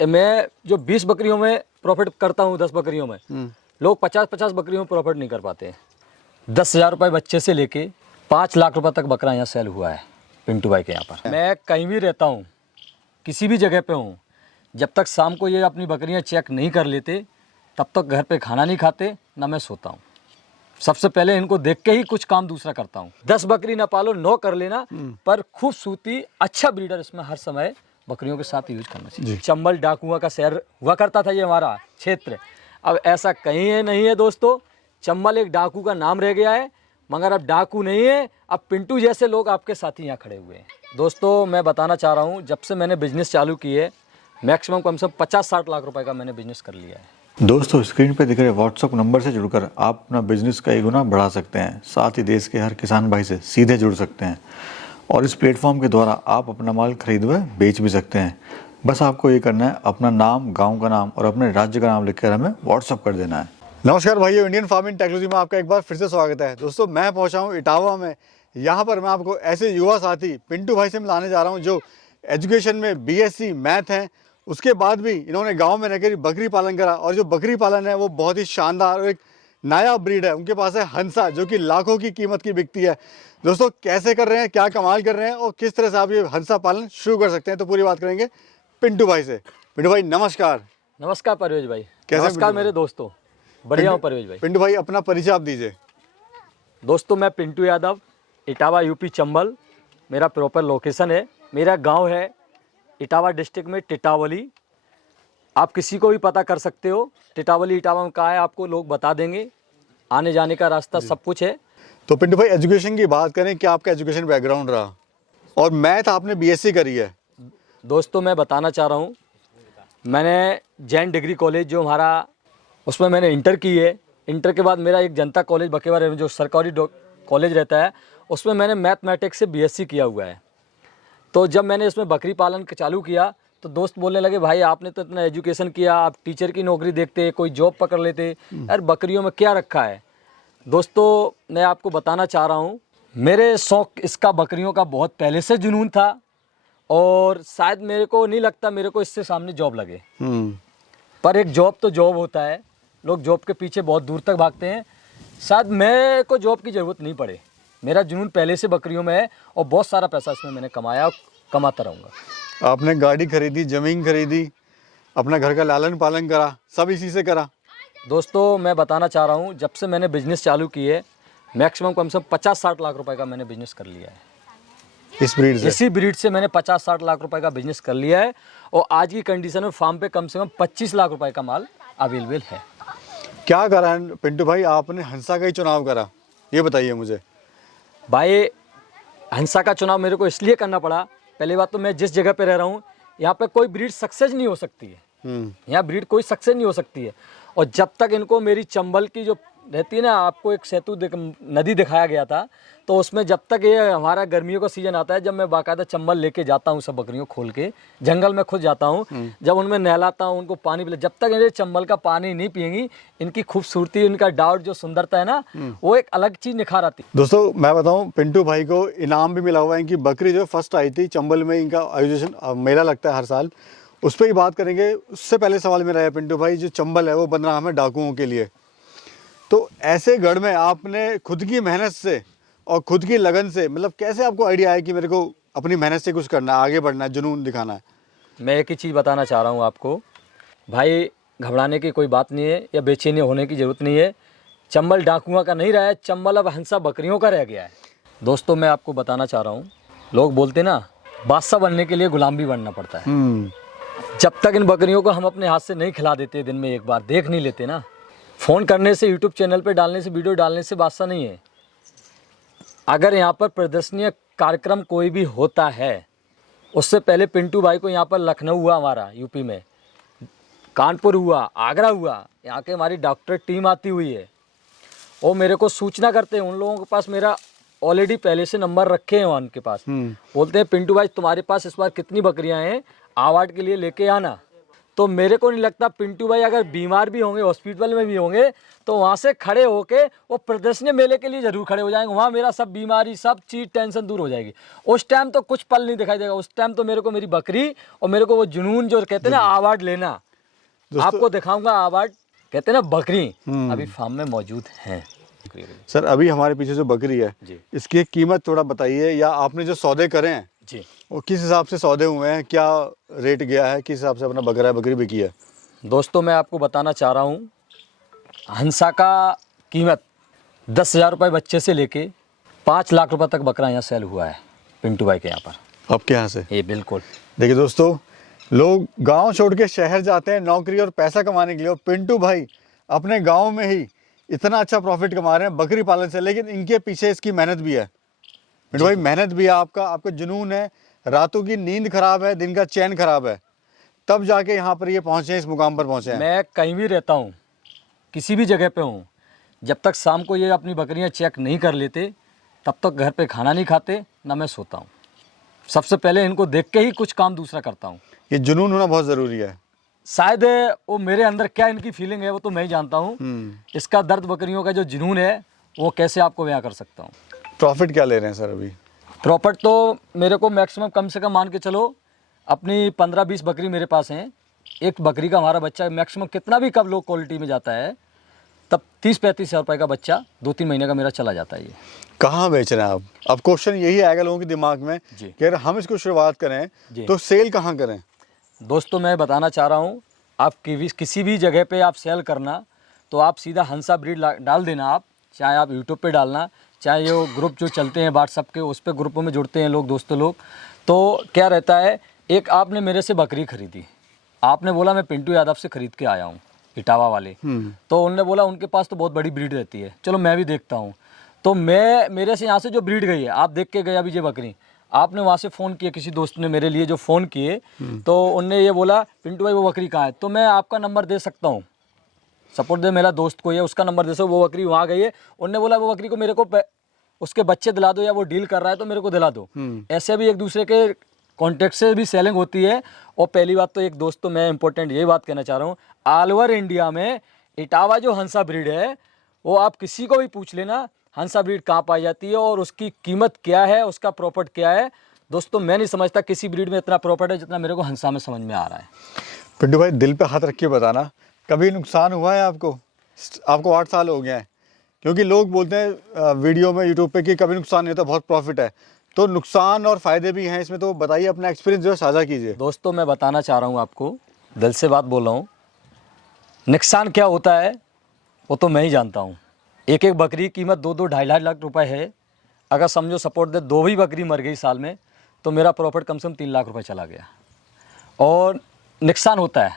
मैं जो 20 बकरियों में प्रॉफिट करता हूँ, 10 बकरियों में, लोग 50-50 बकरियों में प्रॉफिट नहीं कर पाते हैं। 10,000 रुपये बच्चे से लेके 5 लाख रुपए तक बकरा यहाँ सेल हुआ है पिंटू भाई के यहाँ पर। मैं कहीं भी रहता हूँ, किसी भी जगह पे हूँ, जब तक शाम को ये अपनी बकरियाँ चेक नहीं कर लेते तब तक घर पे खाना नहीं खाते, ना मैं सोता हूँ। सबसे पहले इनको देख के ही कुछ काम दूसरा करता हूँ। 10 बकरी ना पालो, 9 कर लेना, पर खूबसूरती अच्छा ब्रीडर इसमें हर समय बकरियों के साथ यूज करना चाहिए। चंबल डाकुआ का शहर हुआ करता था ये हमारा क्षेत्र, अब ऐसा कहीं नहीं है दोस्तों। चंबल एक डाकू का नाम रह गया है, मगर अब डाकू नहीं है, अब पिंटू जैसे लोग आपके साथ ही यहाँ खड़े हुए हैं। दोस्तों मैं बताना चाह रहा हूँ, जब से मैंने बिजनेस चालू की है, मैक्सिमम कम से कम 50-60 लाख रुपए का मैंने बिजनेस कर लिया है। दोस्तों स्क्रीन पे दिख रहे व्हाट्सएप नंबर से जुड़कर आप अपना बिजनेस कई गुना बढ़ा सकते हैं। साथ ही देश के हर किसान भाई से सीधे जुड़ सकते हैं और इस प्लेटफॉर्म के द्वारा आप अपना माल खरीद व बेच भी सकते हैं। बस आपको ये करना है, अपना नाम, गांव का नाम और अपने राज्य का नाम लिखकर हमें व्हाट्सअप कर देना है। नमस्कार भाइयों, इंडियन फार्मिंग टेक्नोलॉजी में आपका एक बार फिर से स्वागत है। दोस्तों मैं पहुंचा हूं इटावा में। यहाँ पर मैं आपको ऐसे युवा साथी पिंटू भाई से मिलाने जा रहा हूँ जो एजुकेशन में बीएससी मैथ हैं, उसके बाद भी इन्होंने गांव में रहकर बकरी पालन करा और जो बकरी पालन है वो बहुत ही शानदार और एक नायाब ब्रीड है। उनके पास है हंसा, जो कि लाखों की कीमत की बिकती है। दोस्तों कैसे कर रहे हैं, क्या कमाल कर रहे हैं और किस तरह से आप ये हंसा पालन शुरू कर सकते हैं, तो पूरी बात करेंगे पिंटू भाई से। पिंटू भाई नमस्कार। नमस्कार परवेज भाई। कैसे? नमस्कार मेरे दोस्तों, बढ़िया हूँ परवेज भाई। पिंटू भाई अपना परिचय आप दीजिए। दोस्तों मैं पिंटू यादव, इटावा यूपी चंबल मेरा प्रॉपर लोकेशन है। मेरा गांव है इटावा डिस्ट्रिक्ट में टिटावली। आप किसी को भी पता कर सकते हो टिटावली इटावा में कहाँ है, आपको लोग बता देंगे। आने जाने का रास्ता सब कुछ है। तो पिंटू भाई एजुकेशन की बात करें, क्या आपका एजुकेशन बैकग्राउंड रहा और मैथ आपने बीएससी करी है? दोस्तों मैं बताना चाह रहा हूँ, मैंने जैन डिग्री कॉलेज जो हमारा, उसमें मैंने इंटर की है। इंटर के बाद मेरा एक जनता कॉलेज बकेवार जो सरकारी कॉलेज रहता है, उसमें मैंने मैथमेटिक्स से बीएससी किया हुआ है। तो जब मैंने इसमें बकरी पालन चालू किया तो दोस्त बोलने लगे, भाई आपने तो इतना एजुकेशन किया, आप टीचर की नौकरी देखते, कोई जॉब पकड़ लेते, यार बकरियों में क्या रखा है। दोस्तों मैं आपको बताना चाह रहा हूँ, मेरे शौक इसका बकरियों का बहुत पहले से जुनून था और शायद मेरे को नहीं लगता मेरे को इससे सामने जॉब लगे। पर एक जॉब तो जॉब होता है, लोग जॉब के पीछे बहुत दूर तक भागते हैं। शायद मेरे को जॉब की ज़रूरत नहीं पड़े, मेरा जुनून पहले से बकरियों में है और बहुत सारा पैसा इसमें मैंने कमाया, कमाता रहूँगा। आपने गाड़ी खरीदी, ज़मीन खरीदी, अपना घर का लालन पालन करा, सब इसी से करा? दोस्तों मैं बताना चाह रहा हूँ, जब से मैंने बिज़नेस चालू की है, मैक्सिमम कम से कम 50-60 लाख रुपए का मैंने बिज़नेस कर लिया है। इस ब्रीड से? इसी ब्रीड से मैंने 50-60 लाख रुपए का बिज़नेस कर लिया है और आज की कंडीशन में फार्म पे कम से कम 25 लाख रुपए का माल अवेलेबल है। क्या करा है पिंटू भाई आपने हंसा का ही चुनाव करा, ये बताइए मुझे। भाई हंसा का चुनाव मेरे को इसलिए करना पड़ा, पहली बात तो मैं जिस जगह पे रह रहा हूँ यहाँ पे कोई ब्रीड सक्सेस नहीं हो सकती है। यहाँ ब्रीड कोई सक्सेस नहीं हो सकती है। और जब तक इनको मेरी चंबल की जो रहती है ना, आपको एक सेतु नदी दिखाया गया था, तो उसमें जब तक ये हमारा गर्मियों का सीजन आता है, जब मैं बाकायदा चंबल लेके जाता हूँ सब बकरियों खोल के, जंगल में खुद जाता हूँ, जब उनमें नहलाता हूँ, उनको पानी पिला, जब तक ये चंबल का पानी नहीं पिएंगी, इनकी खूबसूरती, इनका डाउट जो सुंदरता है ना, वो एक अलग चीज़ निखार आती। दोस्तों मैं बताऊं, पिंटू भाई को इनाम भी मिला हुआ है। इनकी बकरी जो फर्स्ट आई थी चंबल में, इनका आयोजन मेला लगता है हर साल, उस पर ही बात करेंगे। उससे पहले सवाल मेरा है पिंटू भाई, जो चंबल है वो बन रहा है डाकुओं के लिए, तो ऐसे गढ़ में आपने खुद की मेहनत से और खुद की लगन से, मतलब कैसे आपको आइडिया आया कि मेरे को अपनी मेहनत से कुछ करना है, आगे बढ़ना है, जुनून दिखाना है? मैं एक ही चीज़ बताना चाह रहा हूँ आपको भाई, घबराने की कोई बात नहीं है या बेचैनी होने की ज़रूरत नहीं है। चंबल डाकुआ का नहीं रहा है, चंबल अब हंसा बकरियों का रह गया है। दोस्तों मैं आपको बताना चाह रहा हूँ, लोग बोलते ना बादशाह बनने के लिए गुलाम भी बनना पड़ता है। जब तक इन बकरियों को हम अपने हाथ से नहीं खिला देते, दिन में एक बार देख नहीं लेते ना, फ़ोन करने से, यूट्यूब चैनल पे डालने से, वीडियो डालने से बादशाह नहीं है। अगर यहाँ पर प्रदर्शनीय कार्यक्रम कोई भी होता है, उससे पहले पिंटू भाई को यहाँ पर लखनऊ हुआ, हमारा यूपी में कानपुर हुआ, आगरा हुआ, यहाँ के हमारी डॉक्टर टीम आती हुई है, वो मेरे को सूचना करते हैं। उन लोगों के पास मेरा ऑलरेडी पहले से नंबर रखे हैं उनके पास, बोलते हैं पिंटू भाई तुम्हारे पास इस बार कितनी बकरियाँ हैं, अवार्ड के लिए लेके आना। तो मेरे को नहीं लगता पिंटू भाई अगर बीमार भी होंगे, हॉस्पिटल में भी होंगे, तो वहाँ से खड़े होके वो प्रदर्शनी मेले के लिए जरूर खड़े हो जाएंगे। वहाँ मेरा सब बीमारी, सब चीज़, टेंशन दूर हो जाएगी। उस टाइम तो कुछ पल नहीं दिखाई देगा। उस टाइम तो मेरे को मेरी बकरी और मेरे को वो जुनून जो कहते हैं ना, अवार्ड लेना, आपको दिखाऊंगा अवार्ड, कहते हैं ना बकरी अभी फार्म में मौजूद है। सर अभी हमारे पीछे जो बकरी है जी। इसकी एक कीमत थोड़ा बताइए, या आपने जो सौदे करे हैं जी, वो किस हिसाब से सौदे हुए हैं, क्या रेट गया है, किस हिसाब से अपना बकरी बिकी है? दोस्तों मैं आपको बताना चाह रहा हूँ, हंसा का कीमत 10,000 रुपये बच्चे से लेके 5 लाख रुपए तक बकरा यहाँ सेल हुआ है पिंटू भाई के यहाँ पर। आपके यहाँ से? ये बिल्कुल। देखिए दोस्तों, लोग गांव छोड़ के शहर जाते हैं नौकरी और पैसा कमाने के लिए, और पिंटू भाई अपने गांव में ही इतना अच्छा प्रॉफिट कमा रहे हैं बकरी पालन से। लेकिन इनके पीछे इसकी मेहनत भी है पिंटू भाई, मेहनत भी है, आपका जुनून है, रातों की नींद खराब है, दिन का चैन खराब है, तब जाके यहाँ पर ये पहुँचे हैं, इस मुकाम पर पहुँचे हैं। मैं कहीं भी रहता हूँ, किसी भी जगह पे हूँ, जब तक शाम को ये अपनी बकरियाँ चेक नहीं कर लेते तब तक घर पे खाना नहीं खाते, ना मैं सोता हूँ। सबसे पहले इनको देख के ही कुछ काम दूसरा करता हूँ। ये जुनून होना बहुत ज़रूरी है। शायद वो मेरे अंदर क्या इनकी फीलिंग है वो तो मैं ही जानता हूँ। इसका दर्द, बकरियों का जो जुनून है, वो कैसे आपको बयां कर सकता हूँ। प्रॉफिट क्या ले रहे हैं सर अभी? प्रॉफिट तो मेरे को मैक्सिमम कम से कम मान के चलो, अपनी 15-20 बकरी मेरे पास हैं। एक बकरी का हमारा बच्चा मैक्सिमम कितना भी कब लो क्वालिटी में जाता है, तब 30-35 हज़ार रुपये का बच्चा 2-3 महीने का मेरा चला जाता है। ये कहाँ बेच रहे हैं आप? अब क्वेश्चन यही आएगा लोगों के दिमाग में जी। कि अगर हम इसको शुरुआत करें तो सेल कहाँ करें? दोस्तों मैं बताना चाह रहा हूँ, आप किसी भी जगह पे आप सेल करना तो आप सीधा हंसा ब्रीड डाल देना। आप चाहे आप यूट्यूब पे डालना, चाहे ये ग्रुप जो चलते हैं व्हाट्सअप के, उस पर ग्रुपों में जुड़ते हैं लोग, दोस्तों लोग, तो क्या रहता है, एक आपने मेरे से बकरी खरीदी, आपने बोला मैं पिंटू यादव से खरीद के आया हूँ, इटावा वाले, तो उनने बोला उनके पास तो बहुत बड़ी ब्रीड रहती है, चलो मैं भी देखता हूँ। तो मैं मेरे से यहाँ से जो ब्रीड गई है, आप देख के गए अभी ये बकरी, आपने वहाँ से फ़ोन किया, किसी दोस्त ने मेरे लिए जो फ़ोन किए, तो उनने ये बोला पिंटू भाई वो बकरी कहाँ है, तो मैं आपका नंबर दे सकता हूँ, सपोर्ट दे, मेरा दोस्त को है उसका नंबर दे सको, वो बकरी वहाँ गई है, उनने बोला वो बकरी को मेरे को उसके बच्चे दिला दो, या वो डील कर रहा है तो मेरे को दिला दो। ऐसे भी एक दूसरे के कॉन्टेक्ट से भी सेलिंग होती है। और पहली बात तो एक दोस्त, तो मैं इंपॉर्टेंट यही बात कहना चाह रहा हूँ, ऑल ओवर इंडिया में इटावा जो हंसा ब्रीड है, वो आप किसी को भी पूछ लेना हंसा ब्रीड कहाँ पाई जाती है और उसकी कीमत क्या है, उसका प्रॉफिट क्या है। दोस्तों मैं नहीं समझता किसी ब्रीड में इतना प्रॉफिट है जितना मेरे को हंसा में समझ में आ रहा है। पिंटू भाई दिल पे हाथ रख के बताना, कभी नुकसान हुआ है आपको? आपको 8 साल हो गए हैं, क्योंकि लोग बोलते हैं वीडियो में, यूट्यूब पे, कि कभी नुकसान नहीं होता, बहुत प्रॉफिट है, तो नुकसान और फ़ायदे भी हैं इसमें, तो बताइए, अपना एक्सपीरियंस जो है साझा कीजिए। दोस्तों मैं बताना चाह रहा हूँ आपको, दिल से बात बोल रहा हूँ, नुकसान क्या होता है वो तो मैं ही जानता हूँ। एक एक बकरी की कीमत 2-2, 2.5 लाख रुपए है। अगर समझो सपोर्ट दे 2 भी बकरी मर गई साल में, तो मेरा प्रॉफिट कम से कम 3 लाख रुपए चला गया। और नुकसान होता है,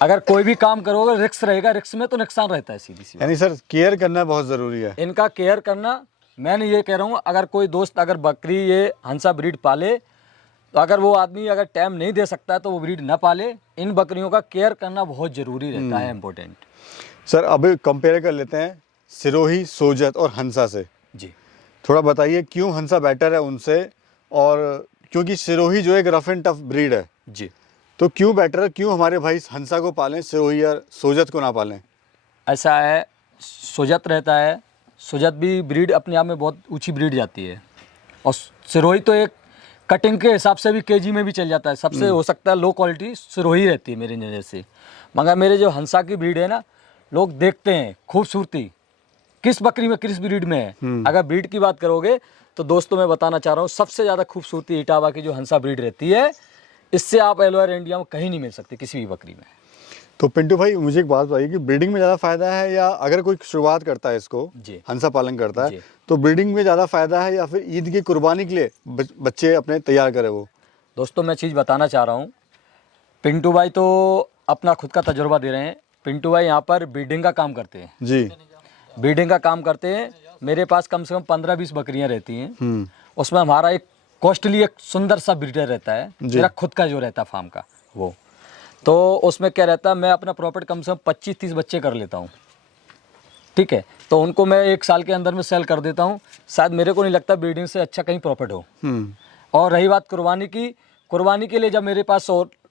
अगर कोई भी काम करोगे रिस्क रहेगा, रिस्क में तो नुकसान रहता है, सीधी सी। यानी सर केयर करना बहुत ज़रूरी है, इनका केयर करना। मैंने ये कह रहा हूँ, अगर कोई दोस्त अगर बकरी ये हंसा ब्रीड पाले, तो अगर वो आदमी अगर टाइम नहीं दे सकता है तो वो ब्रीड ना पाले। इन बकरियों का केयर करना बहुत ज़रूरी रहता है, इम्पोर्टेंट। सर अभी कंपेयर कर लेते हैं सिरोही, सोजत और हंसा से। जी, थोड़ा बताइए क्यों हंसा बेटर है उनसे, और क्योंकि सिरोही जो एक रफ एंड टफ ब्रीड है, जी, तो क्यों बेटर है, क्यों हमारे भाई हंसा को पालें, सिरोही या सोजत को ना पालें? ऐसा है, सुजत रहता है, सुजत भी ब्रीड अपने आप में बहुत ऊंची ब्रीड जाती है, और सिरोही तो एक कटिंग के हिसाब से भी केजी में भी चल जाता है। सबसे हो सकता है लो क्वालिटी सिरोही रहती है मेरी नज़र से, मगर मेरे जो हंसा की ब्रीड है ना, लोग देखते हैं खूबसूरती किस बकरी में, किस ब्रीड में है। अगर ब्रीड की बात करोगे तो दोस्तों मैं बताना चाह रहा हूँ, सबसे ज़्यादा खूबसूरती इटावा की जो हंसा ब्रीड रहती है, इससे आप ऑल ओवर इंडिया में कहीं नहीं मिल सकती किसी भी बकरी में। तो पिंटू भाई मुझे एक बात बताइए कि ब्रीडिंग में ज़्यादा फ़ायदा है, या अगर कोई शुरुआत करता है इसको, जी, हंसा पालन करता है, जी, तो ब्रीडिंग में ज़्यादा फ़ायदा है, या फिर ईद की कुर्बानी के लिए बच्चे अपने तैयार करे वो? दोस्तों मैं चीज़ बताना चाह रहा हूँ, पिंटू भाई तो अपना खुद का तजुर्बा दे रहे हैं। पिंटू भाई यहाँ पर ब्रीडिंग का काम करते हैं। जी, ब्रीडिंग का काम करते हैं। मेरे पास कम से कम 15-20 बकरियाँ रहती हैं। उसमें हमारा एक कॉस्टली, एक सुंदर सा ब्रीडर रहता है, मेरा खुद का जो रहता है फार्म का, वो तो उसमें क्या रहता है, मैं अपना प्रॉफिट कम से कम 25-30 बच्चे कर लेता हूँ, ठीक है। तो उनको मैं 1 साल के अंदर में सेल कर देता हूँ। शायद मेरे को नहीं लगता ब्रीडिंग से अच्छा कहीं प्रॉफिट हो। और रही बात कुर्बानी की, कुर्बानी के लिए जब मेरे पास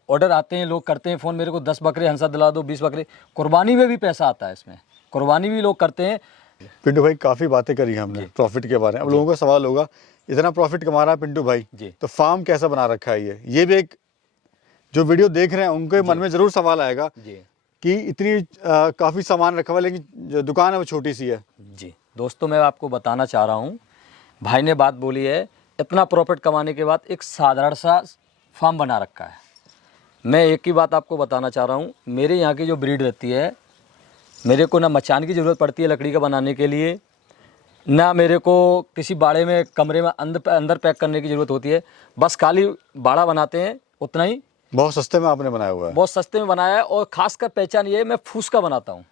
ऑर्डर आते हैं, लोग करते हैं फ़ोन, मेरे को 10 बकरे हंसा दिला दो, 20 बकरे। कुर्बानी में भी पैसा आता है इसमें, कुर्बानी भी लोग करते हैं। पिंटू भाई काफ़ी बातें करी हमने प्रॉफिट के बारे में। अब लोगों का सवाल होगा, इतना प्रॉफिट कमा रहा है पिंटू भाई, जी। तो फार्म कैसा बना रखा है ये भी एक जो वीडियो देख रहे हैं उनके मन में ज़रूर सवाल आएगा जी कि इतनी काफ़ी सामान रखा हुआ है लेकिन जो दुकान है वो छोटी सी है। जी दोस्तों, मैं आपको बताना चाह रहा हूँ, भाई ने बात बोली है, इतना प्रॉफिट कमाने के बाद एक साधारण सा फार्म बना रखा है। मैं एक ही बात आपको बताना चाह रहा हूँ, मेरे यहाँ की जो ब्रीड रहती है, मेरे को ना मचान की ज़रूरत पड़ती है लकड़ी का बनाने के लिए, ना मेरे को किसी बाड़े में कमरे में अंदर पैक करने की ज़रूरत होती है। बस खाली बाड़ा बनाते हैं, उतना ही। बहुत सस्ते में आपने बनाया हुआ है। बहुत सस्ते में बनाया है, और खासकर पहचान ये है, मैं फूस का बनाता हूँ।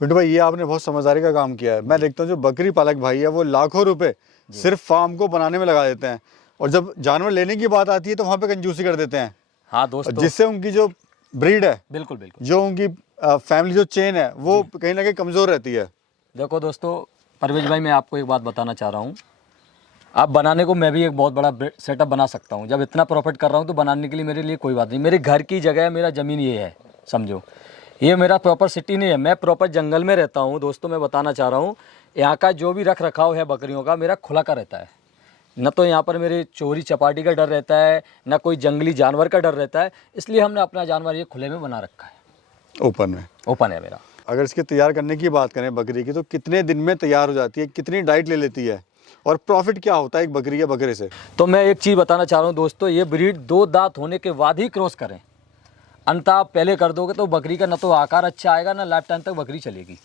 पिंटू भाई ये आपने बहुत समझदारी का काम किया है। मैं देखता हूँ जो बकरी पालक भाई है वो लाखों रुपए सिर्फ फार्म को बनाने में लगा देते हैं, और जब जानवर लेने की बात आती है तो वहाँ पे कंजूसी कर देते हैं। हाँ दोस्तों, जिससे उनकी जो ब्रीड है, बिल्कुल बिल्कुल, जो उनकी फैमिली जो चेन है वो कहीं ना कहीं कमज़ोर रहती है। देखो दोस्तों, परवेज भाई मैं आपको एक बात बताना चाह रहा हूँ, आप बनाने को मैं भी एक बहुत बड़ा सेटअप बना सकता हूँ। जब इतना प्रॉफिट कर रहा हूँ तो बनाने के लिए मेरे लिए कोई बात नहीं। मेरे घर की जगह है, मेरा ज़मीन ये है, समझो। ये मेरा प्रॉपर सिटी नहीं है, मैं प्रॉपर जंगल में रहता हूँ। दोस्तों मैं बताना चाह रहा हूँ, यहाँ का जो भी रख रखाव है बकरियों का, मेरा खुला का रहता है। न तो यहाँ पर मेरे चोरी चपाटी का डर रहता है, न कोई जंगली जानवर का डर रहता है। इसलिए हमने अपना जानवर ये खुले में बना रखा है, ओपन में। ओपन है मेरा। अगर इसके तैयार करने की बात करें बकरी की, तो कितने दिन में तैयार हो जाती है, कितनी डाइट ले लेती है, और प्रॉफिट क्या होता है एक बकरी या बकरे से? तो मैं एक चीज़ बताना चाह रहा हूँ दोस्तों, ये ब्रीड 2 दांत होने के बाद ही क्रॉस करें। अंत आप पहले कर दोगे तो बकरी का न तो आकार अच्छा आएगा, ना लाइफ टाइम तक बकरी चलेगी।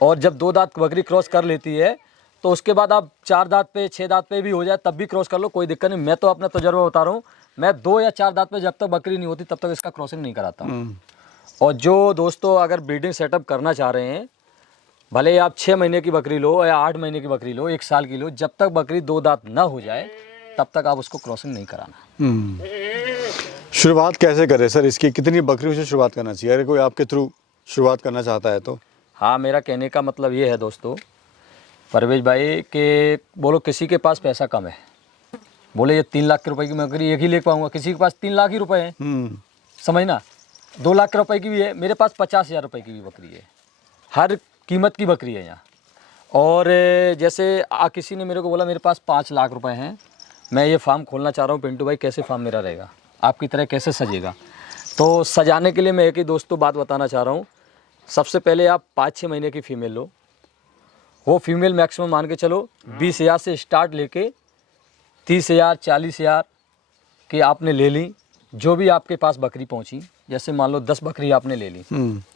और जब 2 दांत बकरी क्रॉस कर लेती है तो उसके बाद आप 4 दांत पे 6 दांत पे भी हो जाए तब भी क्रॉस कर लो, कोई दिक्कत नहीं। मैं तो अपना तजुर्बा बता रहा हूँ, मैं 2 या 4 दांत पे जब तक बकरी नहीं होती तब तक इसका क्रॉसिंग नहीं कराता हूँ। और जो दोस्तों अगर ब्रीडिंग सेटअप करना चाह रहे हैं, भले आप 6 महीने की बकरी लो या 8 महीने की बकरी लो, 1 साल की लो, जब तक बकरी 2 दांत ना हो जाए तब तक आप उसको क्रॉसिंग नहीं कराना। शुरुआत कैसे करें सर इसकी, कितनी बकरियों से शुरुआत करना चाहिए अगर कोई आपके थ्रू शुरुआत करना चाहता है तो? हाँ, मेरा कहने का मतलब ये है दोस्तों परवेज भाई कि बोलो किसी के पास पैसा कम है, बोले ये 3 लाख रुपए की बकरी एक ही ले पाऊंगा, किसी के पास 3 लाख ही रुपए हैं, समझना। 2 लाख रुपए की भी है, मेरे पास 50,000 रुपए की भी बकरी है, हर कीमत की बकरी है यहाँ। और जैसे किसी ने मेरे को बोला मेरे पास 5 लाख रुपए हैं, मैं ये फार्म खोलना चाह रहा हूँ, पिंटू भाई कैसे फार्म मेरा रहेगा, आपकी तरह कैसे सजेगा? तो सजाने के लिए मैं एक ही दोस्तों बात बताना चाह रहा हूँ। सबसे पहले आप 5-6 महीने की फ़ीमेल लो, वो फीमेल मैक्सिमम मान के चलो 20,000 से स्टार्ट लेके 30,000 40,000 की आपने ले ली। जो भी आपके पास बकरी पहुंची, जैसे मान लो 10 बकरी आपने ले ली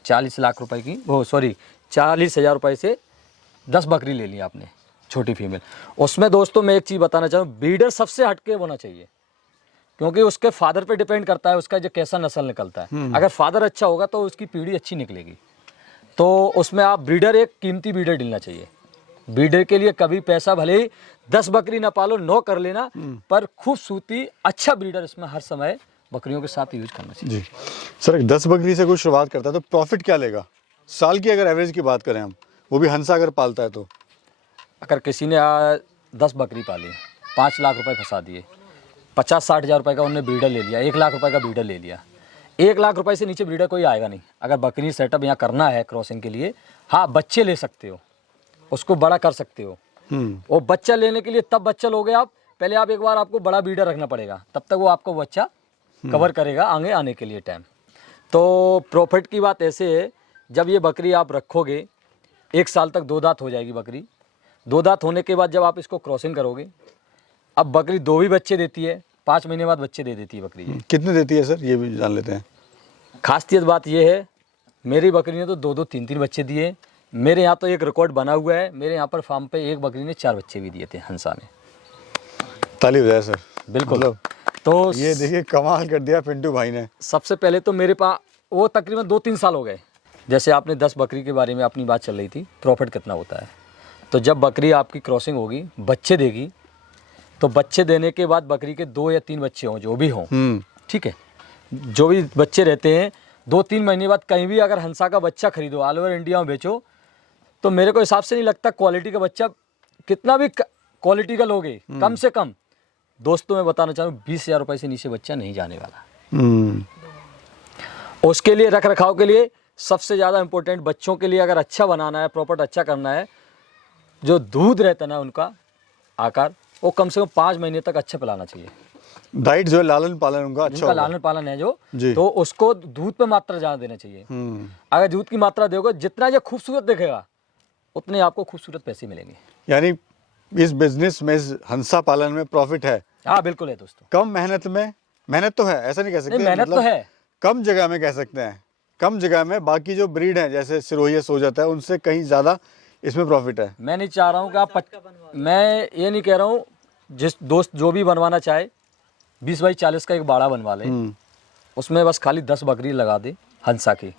40 लाख रुपए की, 40,000 रुपए से 10 बकरी ले ली आपने छोटी फीमेल। उसमें दोस्तों मैं एक चीज़ बताना चाहूँ, ब्रीडर सबसे हटके होना चाहिए, क्योंकि उसके फादर पे डिपेंड करता है उसका जो कैसा नस्ल निकलता है। अगर फादर अच्छा होगा तो उसकी पीढ़ी अच्छी निकलेगी। तो उसमें आप ब्रीडर, एक कीमती ब्रीडर डालना चाहिए। ब्रीडर के लिए कभी पैसा भले ही 10 बकरी ना पालो, 9 कर लेना, पर खूबसूरती अच्छा ब्रीडर इसमें हर समय बकरियों के साथ यूज करना चाहिए। जी सर, 10 बकरी से कोई शुरुआत करता है तो प्रॉफिट क्या लेगा साल की, अगर एवरेज की बात करें हम, वो भी हंसा अगर पालता है तो? अगर किसी ने 10 बकरी पाली, 5 लाख रुपए फंसा दिए, 50-60 हज़ार रुपये का उन्होंने ब्रीडर ले लिया, 1 लाख रुपए का ब्रीडर ले लिया, 1 लाख रुपए से नीचे ब्रीडर कोई आएगा नहीं। अगर बकरी सेटअप यहाँ करना है क्रॉसिंग के लिए, हाँ बच्चे ले सकते हो, उसको बड़ा कर सकते हो। वो बच्चा लेने के लिए तब बच्चा लोगे आप, पहले आप एक बार आपको बड़ा ब्रीडर रखना पड़ेगा, तब तक वो आपको बच्चा कवर करेगा आगे आने के लिए टाइम। तो प्रॉफिट की बात ऐसे है, जब ये बकरी आप रखोगे 1 साल तक 2 दांत हो जाएगी बकरी। 2 दांत होने के बाद जब आप इसको क्रॉसिंग करोगे, अब बकरी 2 भी बच्चे देती है, 5 महीने बाद बच्चे दे देती है बकरी। कितने देती है सर, ये भी जान लेते हैं। खासियत बात ये है, मेरी बकरी ने तो 2-2 3-3 बच्चे दिए। मेरे यहाँ तो एक रिकॉर्ड बना हुआ है, मेरे यहाँ पर फार्म पे एक बकरी ने 4 बच्चे भी दिए थे हंसा ने। ताली बजाए सर। बिल्कुल। मतलब तो ये देखिए कमाल कर दिया पिंटू भाई ने। सबसे पहले तो मेरे पास वो तकरीबन 2-3 साल हो गए। जैसे आपने 10 बकरी के बारे में अपनी बात चल रही थी, प्रॉफिट कितना होता है, तो जब बकरी आपकी क्रॉसिंग होगी, बच्चे देगी, तो बच्चे देने के बाद बकरी के 2 या 3 बच्चे हों, जो भी हों, ठीक है, जो भी बच्चे रहते हैं, 2-3 महीने बाद कहीं भी अगर हंसा का बच्चा खरीदो, ऑल ओवर इंडिया में बेचो, तो मेरे को हिसाब से नहीं लगता क्वालिटी का बच्चा, कितना भी क्वालिटी का लोगे, कम से कम दोस्तों मैं बताना चाहूँ 20,000 रुपये से नीचे बच्चा नहीं जाने वाला। उसके लिए रख रखाव के लिए सबसे ज़्यादा इम्पोर्टेंट बच्चों के लिए अगर अच्छा बनाना है, प्रॉपर्ट अच्छा करना है, जो दूध रहता है ना उनका आकार, वो कम से कम 5 महीने तक अच्छा पिलाना चाहिए। डाइट जो है, लालन पालन उनका अच्छा उनका होगा। लालन पालन है जो, जी। तो उसको दूध पे मात्रा ज़्यादा देना चाहिए। अगर दूध की मात्रा दोगे, जितना ये खूबसूरत दिखेगा उतने आपको खूबसूरत पैसे मिलेंगे। यानी इस बिजनेस में, इस हंसा पालन में प्रॉफिट है। हाँ बिल्कुल है दोस्तों। कम मेहनत में, मेहनत तो है, ऐसा नहीं कह सकते, नहीं, मेहनत तो है। कम जगह में कह सकते हैं, कम जगह में। बाकी जो ब्रीड है जैसे सिरोही सो जाता है, उनसे कहीं ज़्यादा इसमें प्रॉफिट है। मैं नहीं चाह रहा हूँ कि आप मैं ये नहीं कह रहा हूँ, जिस दोस्त जो भी बनवाना चाहे 20 बाई 40 का एक बाड़ा बनवा ले, उसमें बस खाली 10 बकरी लगा दे हंसा की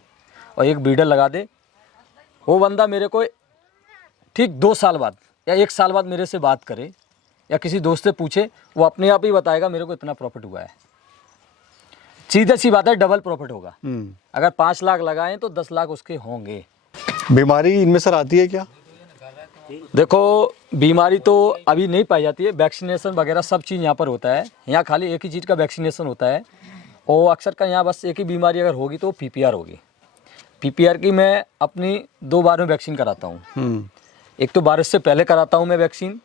और एक ब्रीडर लगा दे। वो बंदा मेरे को ठीक 2 साल बाद या 1 साल बाद मेरे से बात करे या किसी दोस्त से पूछे, वो अपने आप ही बताएगा मेरे को इतना प्रॉफिट हुआ है। सीधे सी बात है, डबल प्रॉफिट होगा। अगर 5 लाख लगाएं तो 10 लाख उसके होंगे। बीमारी इनमें सर आती है क्या? देखो, बीमारी तो अभी नहीं पाई जाती है, वैक्सीनेशन वगैरह सब चीज़ यहाँ पर होता है। यहाँ खाली एक ही चीज़ का वैक्सीनेशन होता है और अक्सर का यहाँ बस एक ही बीमारी अगर होगी तो PPR होगी। PPR की मैं अपनी 2 बार में वैक्सीन कराता हूँ। एक तो बारिश से पहले कराता हूँ मैं वैक्सीन,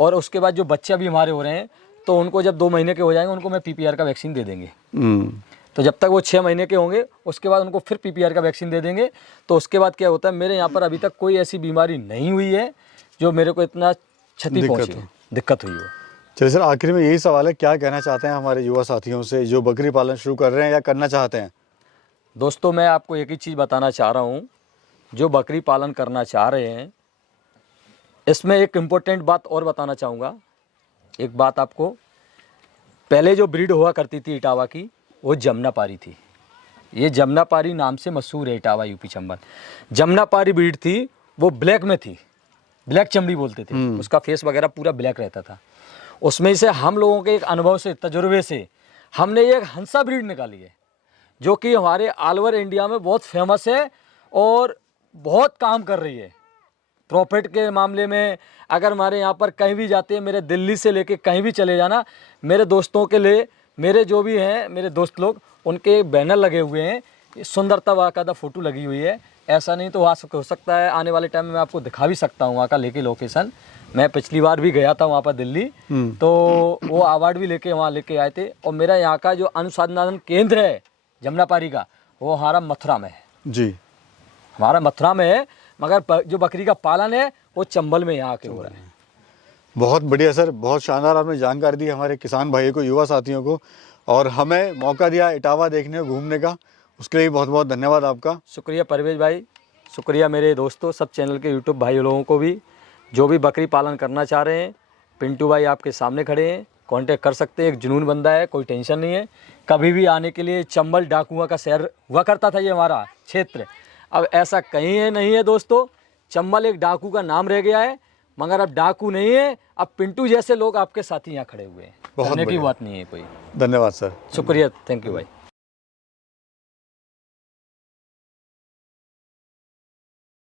और उसके बाद जो बच्चे अभी हमारे हो रहे हैं तो उनको जब 2 महीने के हो जाएंगे उनको मैं PPR का वैक्सीन दे देंगे। तो जब तक वो 6 महीने के होंगे उसके बाद उनको फिर PPR का वैक्सीन दे देंगे। तो उसके बाद क्या होता है, मेरे यहाँ पर अभी तक कोई ऐसी बीमारी नहीं हुई है जो मेरे को इतना क्षति पहुँची, दिक्कत हुई हो। चलिए सर, आखिर में यही सवाल है, क्या कहना चाहते हैं हमारे युवा साथियों से जो बकरी पालन शुरू कर रहे हैं या करना चाहते हैं? दोस्तों, मैं आपको एक ही चीज़ बताना चाह रहा हूँ, जो बकरी पालन करना चाह रहे हैं, इसमें एक इम्पोर्टेंट बात और बताना चाहूँगा। एक बात आपको, पहले जो ब्रीड हुआ करती थी इटावा की, वो जमुनापारी थी। ये जमुनापारी नाम से मशहूर है इटावा, यूपी चंबल। जमुनापारी ब्रीड थी, वो ब्लैक में थी, ब्लैक चमड़ी बोलते थे, उसका फेस वगैरह पूरा ब्लैक रहता था। उसमें से हम लोगों के एक अनुभव से, तजुर्बे से हमने ये एक हंसा ब्रीड निकाली है जो कि हमारे ऑल ओवर इंडिया में बहुत फेमस है और बहुत काम कर रही है प्रॉफिट के मामले में। अगर हमारे यहाँ पर कहीं भी जाते हैं, मेरे दिल्ली से लेके कहीं भी चले जाना, मेरे दोस्तों के लिए, मेरे जो भी हैं मेरे दोस्त लोग, उनके बैनर लगे हुए हैं, सुंदरता बाकायदा फ़ोटो लगी हुई है। ऐसा नहीं तो हो सकता है आने वाले टाइम में मैं आपको दिखा भी सकता हूँ वहाँ का लेके लोकेशन। मैं पिछली बार भी गया था वहाँ पर दिल्ली, तो वो अवार्ड भी लेके वहाँ लेके आए थे। और मेरा यहाँ का जो अनुसंधान केंद्र है जमुनापारी का, वो हमारा मथुरा में है जी, हमारा मथुरा में है, मगर जो बकरी का पालन है वो चंबल में यहाँ के हो रहा है। बहुत बढ़िया सर, बहुत शानदार आपने जानकारी दी हमारे किसान भाइयों को, युवा साथियों को, और हमें मौका दिया इटावा देखने घूमने का, उसके लिए बहुत बहुत धन्यवाद आपका। शुक्रिया परवेज भाई, शुक्रिया मेरे दोस्तों, सब चैनल के यूट्यूब भाई लोगों को भी, जो भी बकरी पालन करना चाह रहे हैं। पिंटू भाई आपके सामने खड़े हैं, कांटेक्ट कर सकते हैं। एक जुनून बंदा है, कोई टेंशन नहीं है। कभी भी आने के लिए, चंबल डाकुआ का शहर हुआ करता था ये हमारा क्षेत्र, अब ऐसा कहीं है नहीं है दोस्तों। चंबल एक डाकू का नाम रह गया है, मगर अब डाकू नहीं है, अब पिंटू जैसे लोग आपके साथ ही यहाँ खड़े हुए हैं। बहुत डरने की बढ़िया। बात नहीं है कोई। धन्यवाद सर। शुक्रिया, थैंक यू भाई।